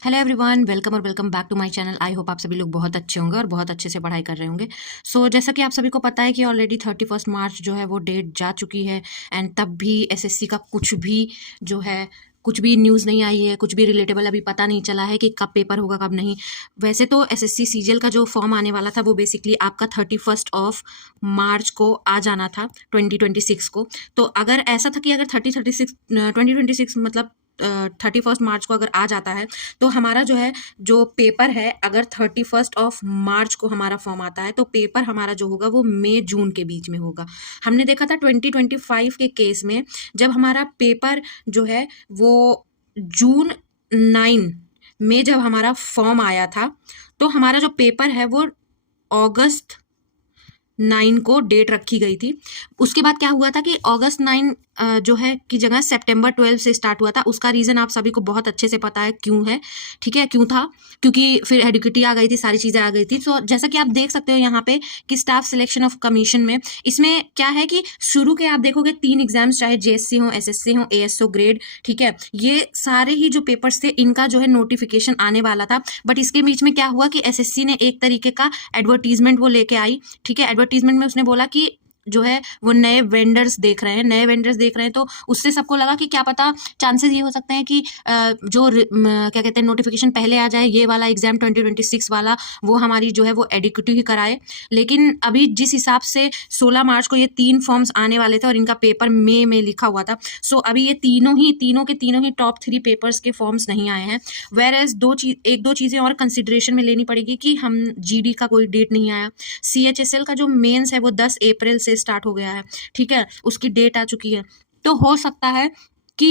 Hello everyone, welcome और welcome back to my channel. I hope आप सभी लोग बहुत अच्छे होंगे और बहुत अच्छे से पढ़ाई कर रहे होंगे। जैसा कि आप सभी को पता है कि ऑलरेडी 31 मार्च जो है वो डेट जा चुकी है एंड तब भी एसएससी का कुछ भी न्यूज़ नहीं आई है, कुछ भी रिलेटेबल अभी पता नहीं चला है कि कब पेपर होगा कब नहीं। वैसे तो एसएससी सीजीएल का जो फॉर्म आने वाला था वो बेसिकली आपका 31 ऑफ मार्च को आ जाना था 2026 को। तो अगर ऐसा था कि अगर 2026 मतलब 31 मार्च को अगर आ जाता है तो हमारा जो पेपर है, अगर 31 ऑफ मार्च को हमारा फॉर्म आता है तो पेपर हमारा जो होगा वो मई जून के बीच में होगा। हमने देखा था 2025 के केस में, जब हमारा पेपर जो है वो जून 9 में जब हमारा फॉर्म आया था तो हमारा जो पेपर है वो अगस्त 9 को डेट रखी गई थी। उसके बाद क्या हुआ था कि अगस्त 9 जो है की जगह सितंबर 12 से स्टार्ट हुआ था। उसका रीज़न आप सभी को बहुत अच्छे से पता है क्यों है, ठीक है, क्यों था, क्योंकि फिर एडुकेटी आ गई थी, सारी चीज़ें आ गई थी। तो जैसा कि आप देख सकते हो यहाँ पे कि स्टाफ सिलेक्शन ऑफ कमीशन में इसमें क्या है कि शुरू के आप देखोगे 3 एग्जाम्स, चाहे जेएससी हो, एसएससी हो, एएसओ ग्रेड, ठीक है, ये सारे ही जो पेपर्स थे इनका जो है नोटिफिकेशन आने वाला था। बट इसके बीच में क्या हुआ कि एसएससी ने एक तरीके का एडवर्टीजमेंट वो लेके आई, ठीक है। एडवर्टीजमेंट में उसने बोला कि जो है वो नए वेंडर्स देख रहे हैं, तो उससे सबको लगा कि क्या पता चांसेस ये हो सकते हैं कि क्या कहते हैं नोटिफिकेशन पहले आ जाए, ये वाला एग्जाम 2026 वाला वो हमारी जो है वो एडिक्यूटिव ही कराए। लेकिन अभी जिस हिसाब से 16 मार्च को ये 3 फॉर्म्स आने वाले थे और इनका पेपर मई में लिखा हुआ था, अभी ये तीनों के टॉप 3 पेपर्स के फॉर्म्स नहीं आए हैं। वेर एज एक दो चीज़ें और कंसिडरेशन में लेनी पड़ेगी कि हम जीडी का कोई डेट नहीं आया, सीएचएसएल का जो मेंस है वो 10 अप्रैल से स्टार्ट हो गया है, ठीक है, उसकी डेट आ चुकी है। तो हो सकता है कि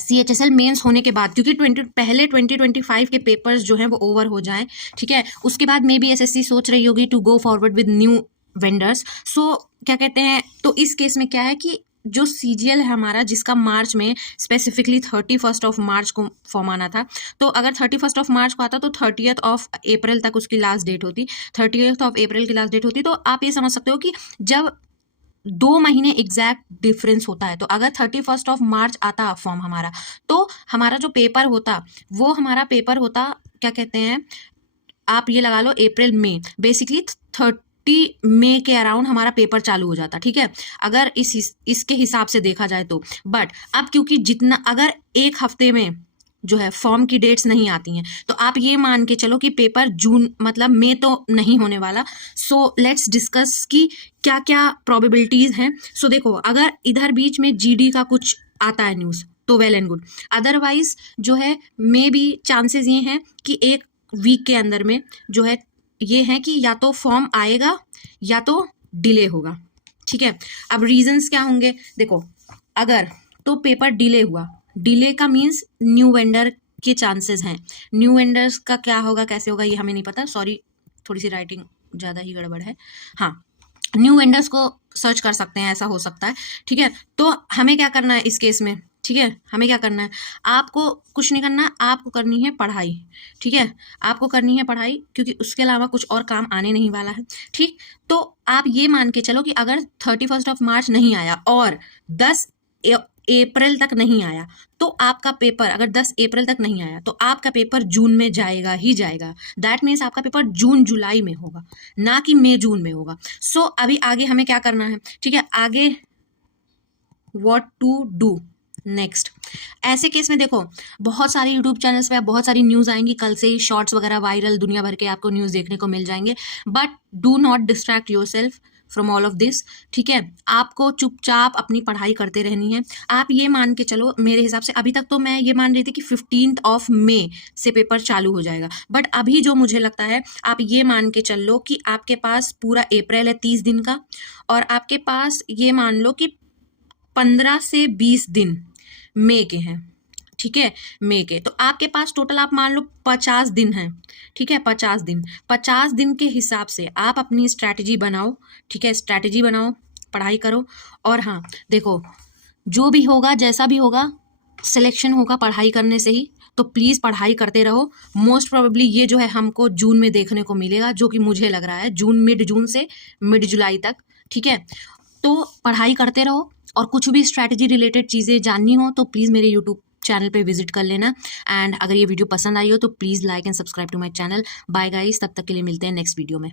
सीएचएसएल मेंस होने के बाद, क्योंकि 2025 के पेपर्स जो हैं वो ओवर हो जाएं, ठीक है, उसके बाद मे बी एसएससी सोच रही होगी to go forward with new vendors. क्या कहते हैं, तो इस केस में क्या है कि जो सीजीएल है हमारा, जिसका मार्च में स्पेसिफिकली 31 ऑफ मार्च को फॉर्म आना था, तो अगर 31 ऑफ मार्च को आता तो 30 ऑफ अप्रैल तक उसकी लास्ट डेट होती, 30 ऑफ अप्रैल की लास्ट डेट होती। तो आप ये समझ सकते हो कि जब 2 महीने एग्जैक्ट डिफरेंस होता है, तो अगर 31 ऑफ मार्च आता फॉर्म हमारा, तो हमारा जो पेपर होता वो हमारा पेपर होता, क्या कहते हैं, आप ये लगा लो अप्रैल में, बेसिकली 30 मई के अराउंड हमारा पेपर चालू हो जाता, ठीक है, अगर इसके हिसाब से देखा जाए तो। बट अब क्योंकि जितना, अगर एक हफ्ते में जो है फॉर्म की डेट्स नहीं आती हैं, तो आप ये मान के चलो कि पेपर जून मतलब मई तो नहीं होने वाला। लेट्स डिस्कस कि क्या क्या प्रोबेबिलिटीज हैं। देखो, अगर इधर बीच में जीडी का कुछ आता है न्यूज़ तो वेल एंड गुड, अदरवाइज जो है मे बी चांसेस ये हैं कि एक वीक के अंदर में जो है ये है कि या तो फॉर्म आएगा या तो डिले होगा, ठीक है। अब रीजंस क्या होंगे, देखो, अगर तो पेपर डिले हुआ, डिले का मीन्स न्यू वेंडर के चांसेस हैं। न्यू वेंडर्स का क्या होगा, कैसे होगा, ये हमें नहीं पता, सॉरी, थोड़ी सी राइटिंग ज़्यादा ही गड़बड़ है। हाँ, न्यू वेंडर्स को सर्च कर सकते हैं, ऐसा हो सकता है, ठीक है। तो हमें क्या करना है इस केस में, ठीक है, हमें क्या करना है, आपको कुछ नहीं करना, आपको करनी है पढ़ाई, ठीक है, आपको करनी है पढ़ाई, क्योंकि उसके अलावा कुछ और काम आने नहीं वाला है, ठीक। तो आप ये मान के चलो कि अगर 31 ऑफ मार्च नहीं आया और 10 अप्रैल तक नहीं आया, तो आपका पेपर, अगर 10 अप्रैल तक नहीं आया तो आपका पेपर जून में जाएगा ही जाएगा। दैट मीन्स आपका पेपर जून जुलाई में होगा, ना कि मई जून में होगा। अभी आगे हमें क्या करना है, ठीक है, आगे व्हाट टू डू नेक्स्ट। ऐसे केस में देखो, बहुत सारे यूट्यूब चैनल्स पे बहुत सारी न्यूज़ आएंगी, कल से ही शॉर्ट्स वगैरह वायरल दुनिया भर के आपको न्यूज़ देखने को मिल जाएंगे। But do not distract your self from all of this, ठीक है, आपको चुपचाप अपनी पढ़ाई करते रहनी है। आप ये मान के चलो, मेरे हिसाब से अभी तक तो मैं ये मान रही थी कि 15 ऑफ मई से पेपर चालू हो जाएगा, बट अभी जो मुझे लगता है, आप ये मान के चल लो कि आपके पास पूरा अप्रैल है 30 दिन का, और आपके पास ये मान लो कि 15 से 20 दिन मई के हैं, ठीक है, मई के, तो आपके पास टोटल आप मान लो 50 दिन हैं, ठीक है, 50 दिन के हिसाब से आप अपनी स्ट्रैटेजी बनाओ, ठीक है, स्ट्रैटेजी बनाओ, पढ़ाई करो। और हाँ देखो, जो भी होगा, जैसा भी होगा, सिलेक्शन होगा पढ़ाई करने से ही, तो प्लीज़ पढ़ाई करते रहो। मोस्ट प्रोबेबली ये जो है हमको जून में देखने को मिलेगा, जो कि मुझे लग रहा है जून, मिड जून से मिड जुलाई तक, ठीक है। तो पढ़ाई करते रहो, और कुछ भी स्ट्रैटेजी रिलेटेड चीज़ें जाननी हो तो प्लीज़ मेरे यूट्यूब चैनल पे विजिट कर लेना। एंड अगर ये वीडियो पसंद आई हो तो please like and subscribe to my channel. Bye guys, तब तक के लिए मिलते हैं नेक्स्ट वीडियो में।